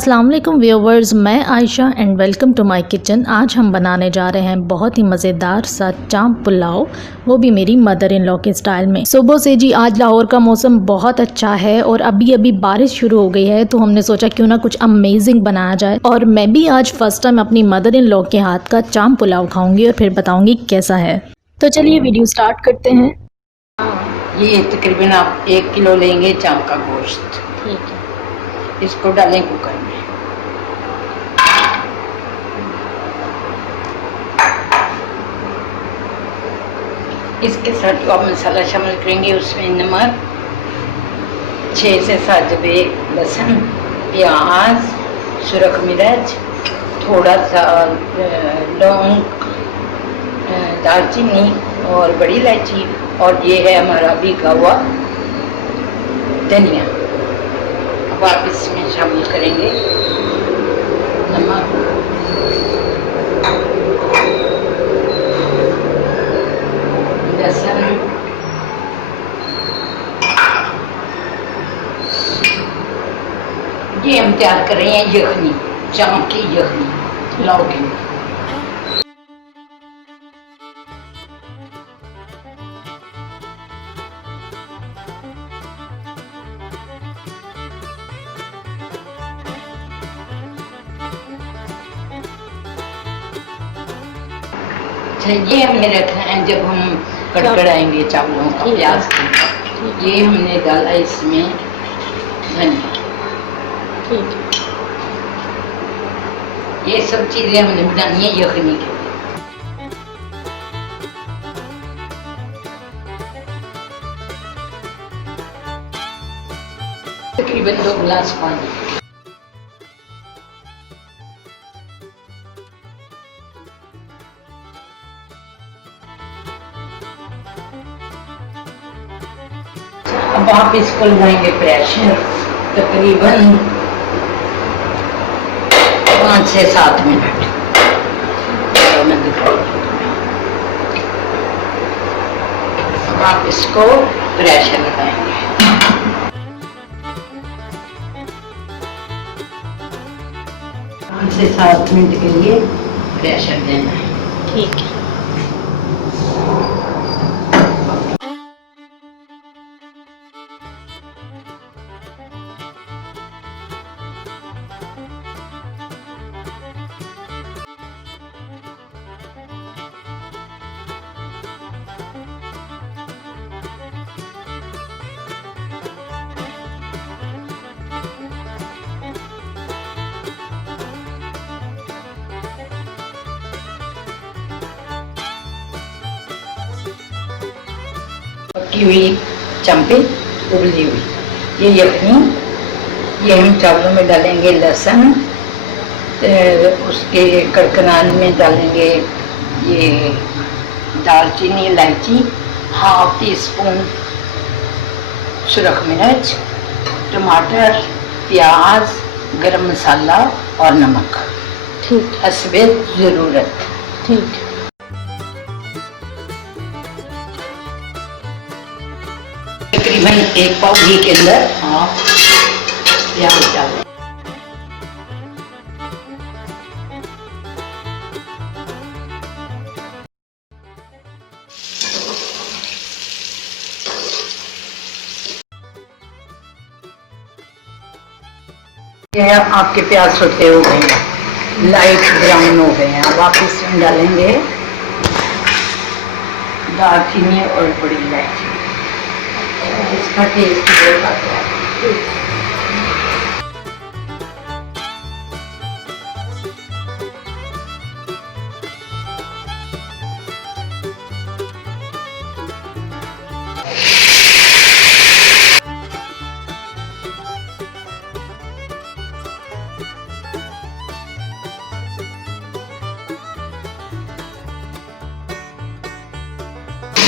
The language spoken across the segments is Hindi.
अस्सलाम वालेकुम व्यूवर्स, मैं Ayesha and welcome to my kitchen. आज हम बनाने जा रहे हैं बहुत ही मज़ेदार सा चाम पुलाव, वो भी मेरी मदर इन लॉ के स्टाइल में। सुबह से जी आज लाहौर का मौसम बहुत अच्छा है और अभी अभी बारिश शुरू हो गई है, तो हमने सोचा क्यों ना कुछ अमेजिंग बनाया जाए। और मैं भी आज फर्स्ट टाइम अपनी मदर इन लॉ के हाथ का चाम पुलाव खाऊंगी और फिर बताऊंगी कैसा है। तो चलिए वीडियो स्टार्ट करते हैं। ये तकरीबन आप 1 किलो लेंगे चाम का गोश्त। ठीक है, इसको डालें कुकर में। इसके साथ जो आप मसाला शामिल करेंगे उसमें नमक, 6 से 7 जबे लहसुन, प्याज, सुरख मिर्च, थोड़ा सा लौंग, दालचीनी और बड़ी इलायची, और ये है हमारा भीगा हुआ धनिया। अब आप इसमें शामिल करेंगे नमक, लहसुन, ये हम तैयार कर रहे हैं यखनी, चाम की यखनी पुलाव के लिए। ये हमने रखा है जब हम कड़कड़ाएंगे चावलों का प्याज के। ये हमने डाला इसमें धनिया। ठीक है, ये सब चीजें हमने बनानी है यखनी के। तकरीबन 2 गिलास पानी। अब आप इसको लगाएंगे प्रेशर तकरीबन 5 से 7 मिनट। मैं दिखाऊंगी। अब आप इसको प्रेशर लगाएंगे। 5 से 7 मिनट के लिए प्रेशर देना है। ठीक है। पकी हुई चम्पी उबली हुई, ये यखनी, ये हम चावलों में डालेंगे लहसुन, उसके कड़कनान में डालेंगे ये दालचीनी, इलायची, 1/2 टीस्पून सुरख मिर्च, टमाटर, प्याज, गरम मसाला और नमक। ठीक, हस्बे ज़रूरत। ठीक। तकरीबन 1 पाव घी के अंदर आप प्याज डालें। ये आपके प्याज सोते हो गए हैं, लाइट ब्राउन हो गए हैं। अब आप इसमें डालेंगे दालचीनी और बड़ी इलायची। इसका टेस्ट बहुत आता है।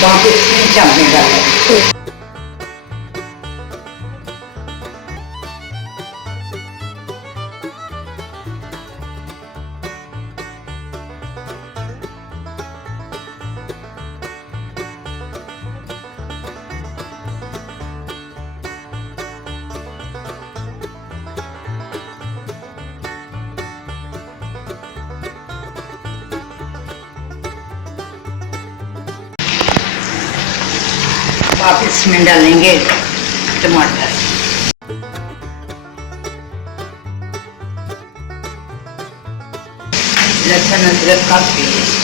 वापस इसमें चावल डालें। आप इसमें डालेंगे टमाटर, लहसुन अदरक का पेस्ट,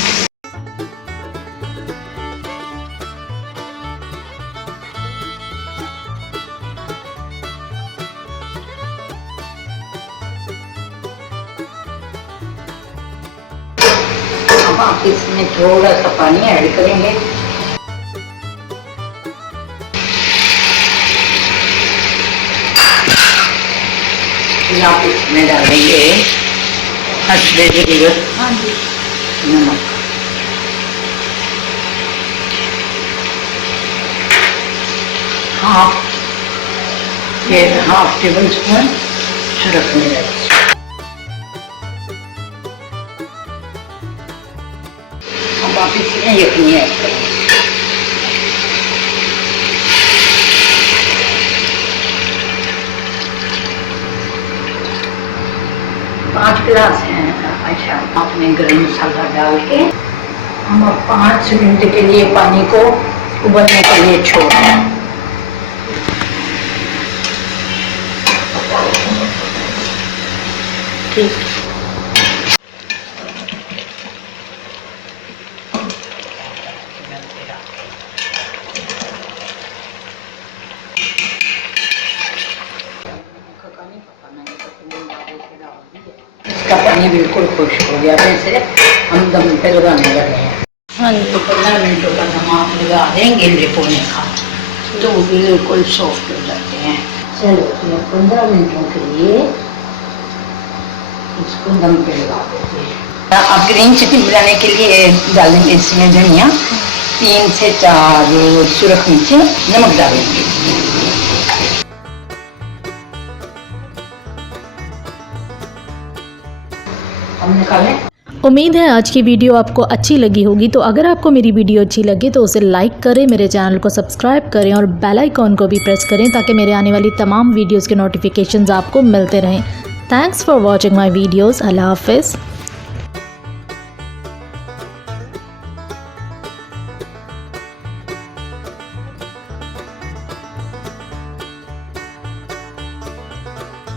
आप इसमें थोड़ा सा पानी ऐड करेंगे। फिर आप इसमें डालेंगे नमक, हाफ टेबल स्पून सुरख मिर्च, अब आप इसमें यखनी ऐड करेंगे। 5 गिलास है। अच्छा, आपने गरम मसाला डाल के हम अब 5 मिनट के लिए पानी को उबलने के लिए छोड़ दें। ठीक, इसका पानी बिल्कुल खुश्क हो गया, वैसे हम दम पे लगाने लगे हैं। हाँ तो 15 मिनटों का दम आप लगा देंगे लेपोने का, तो बिल्कुल सॉफ्ट हो जाते हैं। चलो 15 मिनटों के लिए इसको दम पे लगा देते हैं। आप ग्रीन चिकन बनाने के लिए डालेंगे इसमें धनिया, 3 से 4 सुरख मिर्च, नमक डालेंगे। हम निकालें। उम्मीद है आज की वीडियो आपको अच्छी लगी होगी। तो अगर आपको मेरी वीडियो अच्छी लगे तो उसे लाइक करें, मेरे चैनल को सब्सक्राइब करें और बेल आइकॉन को भी प्रेस करें ताकि मेरे आने वाली तमाम वीडियोस के नोटिफिकेशंस आपको मिलते रहें। Thanks for watching my videos. अल्लाह हाफिज़।